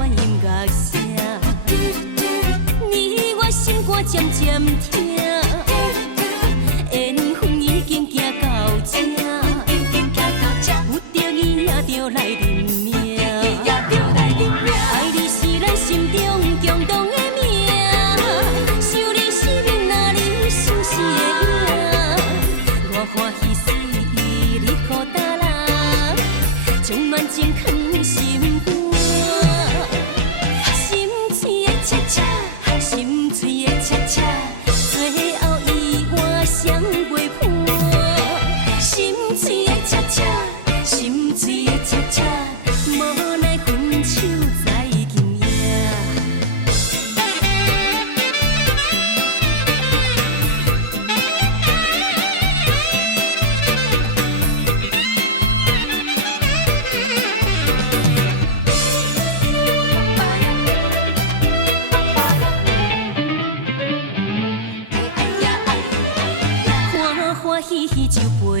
阮音乐声，你我心肝渐渐疼，缘分已经行到这，有着伊也着来认命。爱你是咱心中共同的命，想你生命哪里想死的影，我欢喜死你孤单人，将暖情藏心肝。心碎的恰恰，心碎的恰恰，最后意外双陪伴。心碎的恰恰，心碎的恰恰，无奈分手在今夜。欢欢喜喜酒杯